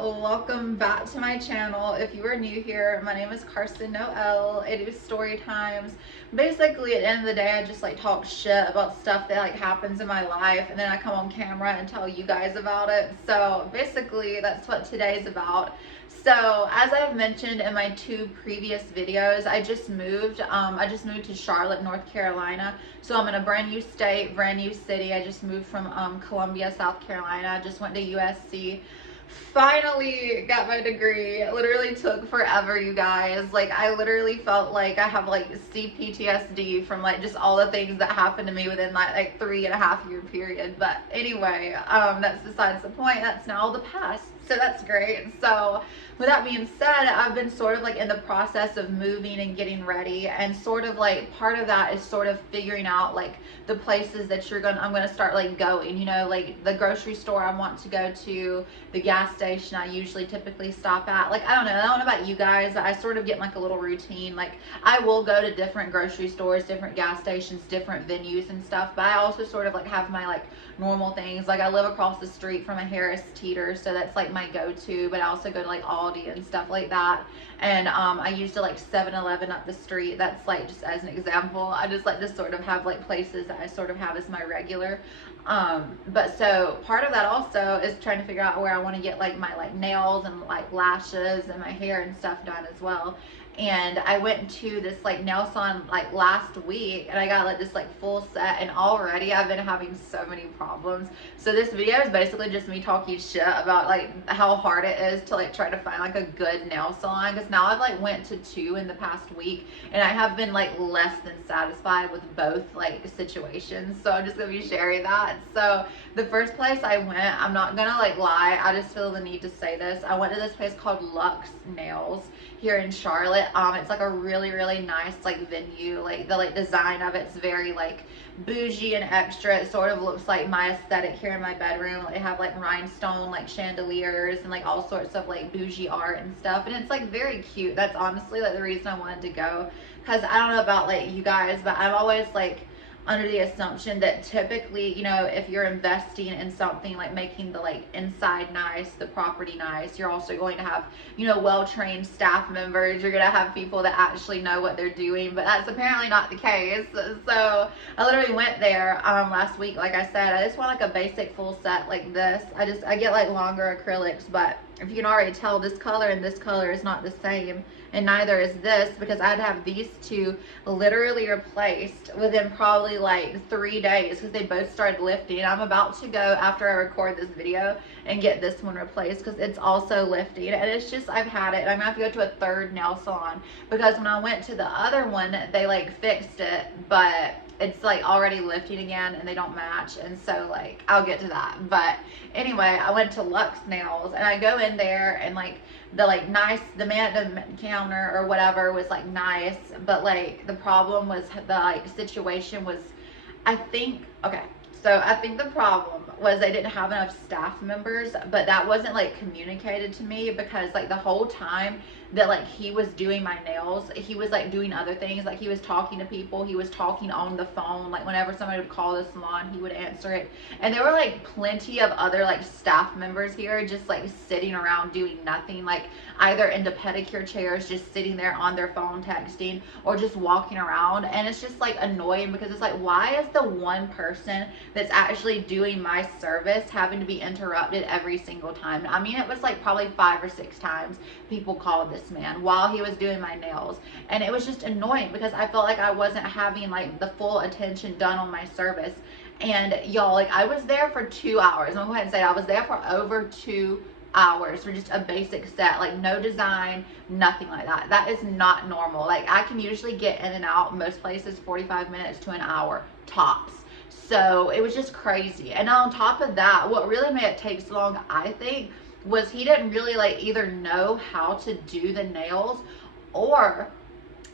Welcome back to my channel. If you are new here, my name is Carson Noel. I do story times. Basically, at the end of the day, I just like talk shit about stuff that like happens in my life, and then I come on camera and tell you guys about it. So basically, that's what today's about. So as I've mentioned in my two previous videos, I just moved. I just moved to Charlotte, North Carolina. So I'm in a brand new state, brand new city. I just moved from Columbia, South Carolina. I just went to USC. Finally got my degree. It literally took forever, you guys. Like, I literally felt like I have like CPTSD from like just all the things that happened to me within that like 3.5 year period. But anyway, that's besides the point. That's now the past, so that's great. So with that being said, I've been sort of like in the process of moving and getting ready, and sort of like part of that is sort of figuring out like the places that I'm gonna start like going, you know, like the grocery store I want to go to, the gas station I usually typically stop at. Like, I don't know about you guys, but I sort of get like a little routine. Like, I will go to different grocery stores, different gas stations, different venues and stuff, but I also sort of like have my like normal things. Like, I live across the street from a Harris Teeter, so that's like my go-to, but I also go to like Aldi and stuff like that. And I used to like 7-Eleven up the street. That's like just as an example. I just like to sort of have like places that I sort of have as my regular. But so part of that also is trying to figure out where I want to get like my like nails and like lashes and my hair and stuff done as well. And I went to this like nail salon like last week, and I got like this like full set, and already I've been having so many problems. So this video is basically just me talking shit about like how hard it is to like try to find like a good nail salon, because now I've like went to two in the past week, and I have been like less than satisfied with both like situations. So I'm just gonna be sharing that. So the first place I went, I'm not gonna like lie, I just feel the need to say this. I went to this place called Lux Nails here in Charlotte. It's like a really nice like venue. Like the like design of it's very like bougie and extra. It sort of looks like my aesthetic here in my bedroom. Like, they have like rhinestone like chandeliers and like all sorts of like bougie art and stuff, and it's like very cute. That's honestly like the reason I wanted to go, because I don't know about like you guys, but I'm always like under the assumption that typically, you know, if you're investing in something like making the like inside nice, the property nice, you're also going to have, you know, well-trained staff members. You're going to have people that actually know what they're doing, but that's apparently not the case. So I literally went there last week. Like I said, I just want like a basic full set like this. I get like longer acrylics, but if you can already tell, this color and this color is not the same, and neither is this, because I'd have these two literally replaced within probably like 3 days, because they both started lifting. I'm about to go, after I record this video, and get this one replaced because it's also lifting, and it's just, I've had it, and I'm gonna have to go to a third nail salon, because when I went to the other one, they like fixed it, but it's like already lifting again and they don't match. And so like I'll get to that. But anyway, I went to Lux Nails, and I go in there, and like the man at the counter or whatever was like nice, but like the problem was the like situation was, I think the problem was they didn't have enough staff members, but that wasn't like communicated to me, because like the whole time that like he was doing my nails, he was like doing other things. Like, he was talking to people, he was talking on the phone. Like, whenever somebody would call the salon, he would answer it. And there were like plenty of other like staff members here just like sitting around doing nothing, like either in the pedicure chairs just sitting there on their phone texting, or just walking around. And it's just like annoying, because it's like, why is the one person that's actually doing my service having to be interrupted every single time? I mean, it was like probably 5 or 6 times people called this man while he was doing my nails, and it was just annoying, because I felt like I wasn't having like the full attention done on my service. And y'all, like, I was there for 2 hours. I'm gonna go ahead and say it. I was there for over 2 hours for just a basic set, like no design, nothing like that. That is not normal. Like, I can usually get in and out most places 45 minutes to an hour tops. So it was just crazy. And on top of that, what really made it take so long, I think, was he didn't really like either know how to do the nails, or,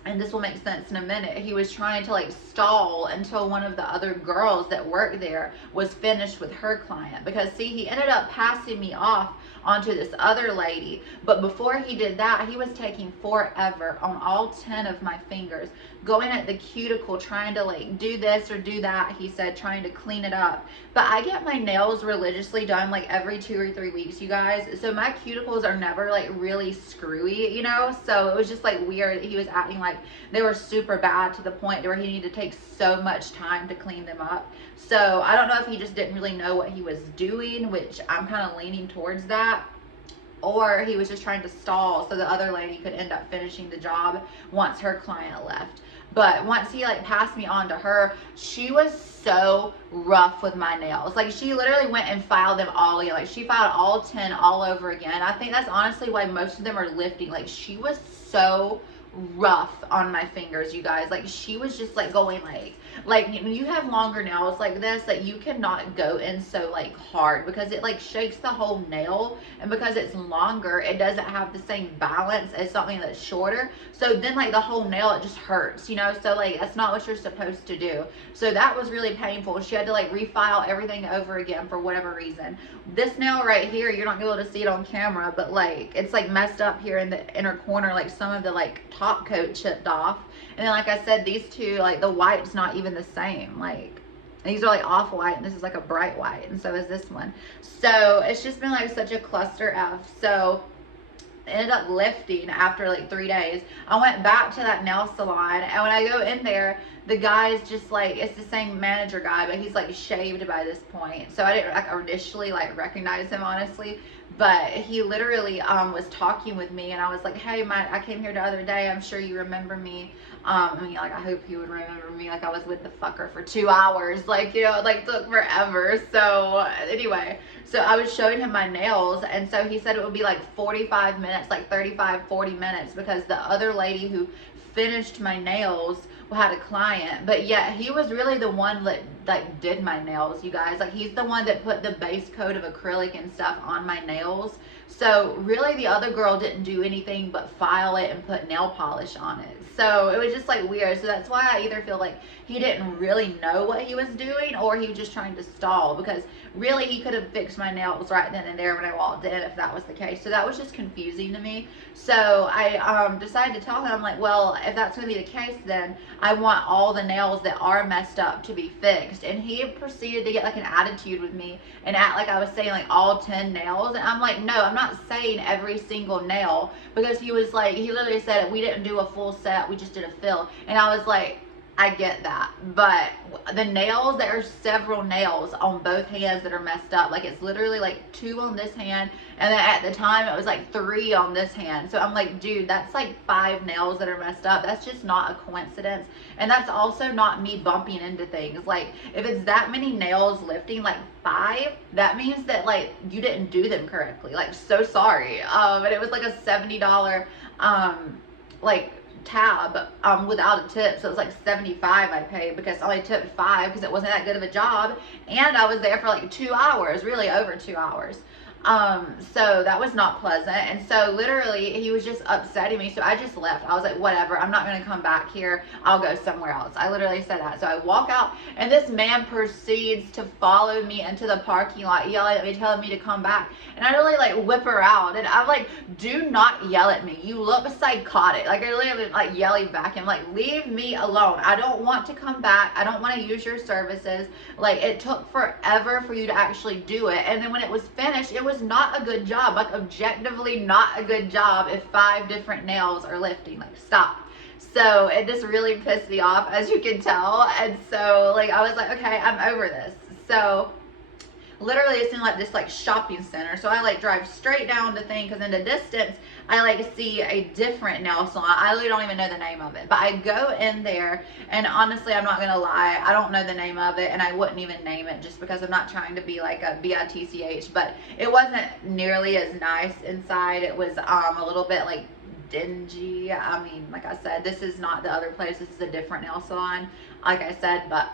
and this will make sense in a minute, he was trying to like stall until one of the other girls that worked there was finished with her client. Because see, he ended up passing me off onto this other lady. But before he did that, he was taking forever on all 10 of my fingers, going at the cuticle, trying to like do this or do that, he said, trying to clean it up. But I get my nails religiously done like every 2 or 3 weeks, you guys, so my cuticles are never like really screwy, you know. So it was just like weird. He was acting like they were super bad to the point where he needed to take so much time to clean them up. So I don't know if he just didn't really know what he was doing, which I'm kind of leaning towards that, or he was just trying to stall so the other lady could end up finishing the job once her client left. But once he like passed me on to her, she was so rough with my nails. Like she literally went and filed them all again. Like she filed all 10 all over again. I think that's honestly why most of them are lifting. Like she was so rough on my fingers, you guys. Like she was just like going like when you have longer nails like this, that you cannot go in so like hard, because it like shakes the whole nail, and because it's longer, it doesn't have the same balance as something that's shorter. So then like the whole nail, it just hurts, you know. So like that's not what you're supposed to do. So that was really painful. She had to like refile everything over again for whatever reason. This nail right here, you're not gonna be able to see it on camera, but like it's like messed up here in the inner corner, like some of the like top coat chipped off. And then like I said, these two, like the white's not even the same. Like these are like off white, and this is like a bright white, and so is this one. So it's just been like such a cluster F. So I ended up lifting after like 3 days. I went back to that nail salon, and when I go in there, the guy's just like, it's the same manager guy, but he's like shaved by this point. So I didn't like initially like recognize him, honestly. But he literally was talking with me, and I was like, hey, I came here the other day, I'm sure you remember me. I mean, like, I hope he would remember me. Like, I was with the fucker for 2 hours. Like, you know, it like took forever. So anyway, so I was showing him my nails, and so he said it would be like 45 minutes, like 35, 40 minutes, because the other lady who finished my nails had a client. But yet he was really the one that like did my nails, you guys. Like he's the one that put the base coat of acrylic and stuff on my nails. So really the other girl didn't do anything but file it and put nail polish on it. So it was just like weird. So that's why I either feel like he didn't really know what he was doing, or he was just trying to stall, because really he could have fixed my nails right then and there when I walked in if that was the case. So that was just confusing to me. So I decided to tell him, like, well, if that's going to be the case, then I want all the nails that are messed up to be fixed. And he proceeded to get like an attitude with me and act like I was saying like all 10 nails. And I'm like, no, I'm not saying every single nail, because he was like, he literally said we didn't do a full set, we just did a fill. And I was like, I get that, but the nails, there are several nails on both hands that are messed up. Like it's literally like 2 on this hand, and then at the time it was like 3 on this hand. So I'm like, dude, that's like 5 nails that are messed up. That's just not a coincidence. And that's also not me bumping into things. Like if it's that many nails lifting, like 5, that means that like you didn't do them correctly. Like, so sorry. And it was like a $70 like tab without a tip. So it was like 75 I paid, because I only tipped 5 because it wasn't that good of a job, and I was there for like 2 hours, really over 2 hours. So that was not pleasant. And so literally he was just upsetting me. So I just left. I was like, whatever, I'm not going to come back here. I'll go somewhere else. I literally said that. So I walk out, and this man proceeds to follow me into the parking lot, yelling at me, telling me to come back. And I really like whip around, and I'm like, do not yell at me. You look psychotic. Like I literally like yelling back. I'm like, leave me alone. I don't want to come back. I don't want to use your services. Like it took forever for you to actually do it. And then when it was finished, it was not a good job. Like objectively not a good job if 5 different nails are lifting. Like stop. So it just really pissed me off, as you can tell. And so like I was like, okay, I'm over this. So literally it's in like this like shopping center. So I like drive straight down the thing, because in the distance I like see a different nail salon. I literally don't even know the name of it, but I go in there, and honestly, I'm not gonna lie, I don't know the name of it, and I wouldn't even name it just because I'm not trying to be like a bitch. But it wasn't nearly as nice inside. It was a little bit like dingy. I mean, like I said, this is not the other place. This is a different nail salon, like I said. But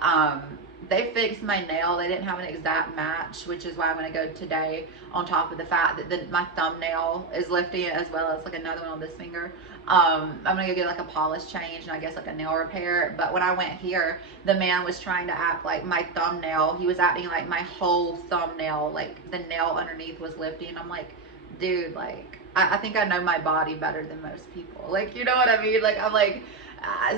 they fixed my nail. They didn't have an exact match, which is why I'm going to go today, on top of the fact that my thumbnail is lifting, as well as like another one on this finger. I'm going to go get like a polish change and I guess like a nail repair. But when I went here, the man was trying to act like my thumbnail, he was acting like my whole thumbnail, like the nail underneath was lifting. I'm like, dude, like, I think I know my body better than most people. Like, you know what I mean? Like, I'm like,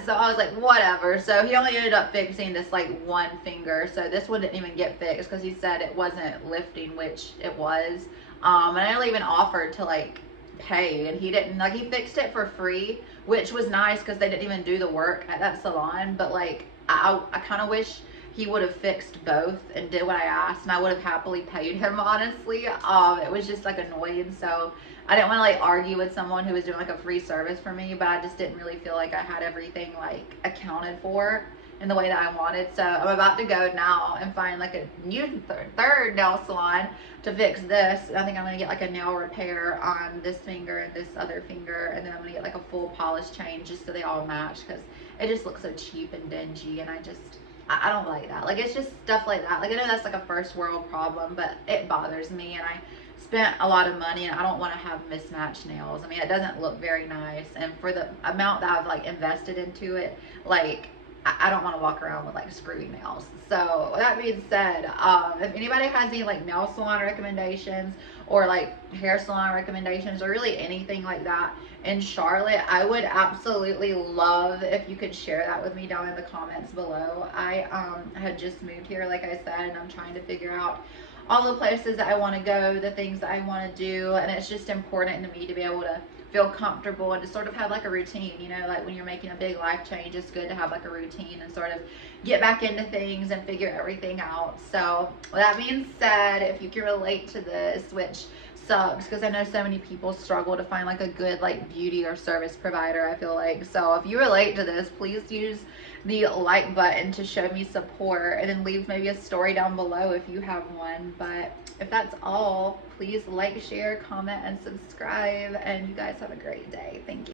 so I was like, whatever. So he only ended up fixing this like one finger. So this one didn't even get fixed because he said it wasn't lifting, which it was. And I even offered to like pay, and he didn't. Like, he fixed it for free, which was nice because they didn't even do the work at that salon. But like, I kind of wish he would have fixed both and did what I asked, and I would have happily paid him, honestly. It was just like annoying. So I didn't want to like argue with someone who was doing like a free service for me, but I just didn't really feel like I had everything like accounted for in the way that I wanted. So I'm about to go now and find like a new third nail salon to fix this. I think I'm gonna get like a nail repair on this finger and this other finger, and then I'm gonna get like a full polish change just so they all match, because it just looks so cheap and dingy, and I don't like that. Like, it's just stuff like that. Like, I know that's like a first world problem, but it bothers me, and I spent a lot of money, and I don't want to have mismatched nails. I mean, it doesn't look very nice, and for the amount that I've like invested into it, like, I don't want to walk around with like screwy nails. So that being said, if anybody has any like nail salon recommendations or like hair salon recommendations or really anything like that in Charlotte, I would absolutely love if you could share that with me down in the comments below. I had just moved here, like I said, and I'm trying to figure out all the places that I want to go, the things that I want to do, and it's just important to me to be able to feel comfortable and to sort of have like a routine. You know, like when you're making a big life change, it's good to have like a routine and sort of get back into things and figure everything out. So that being said, if you can relate to this, which sucks because I know so many people struggle to find like a good like beauty or service provider, I feel like. So if you relate to this, please use the like button to show me support, and then leave maybe a story down below if you have one. But if that's all, please like, share, comment, and subscribe, and you guys have a great day. Thank you.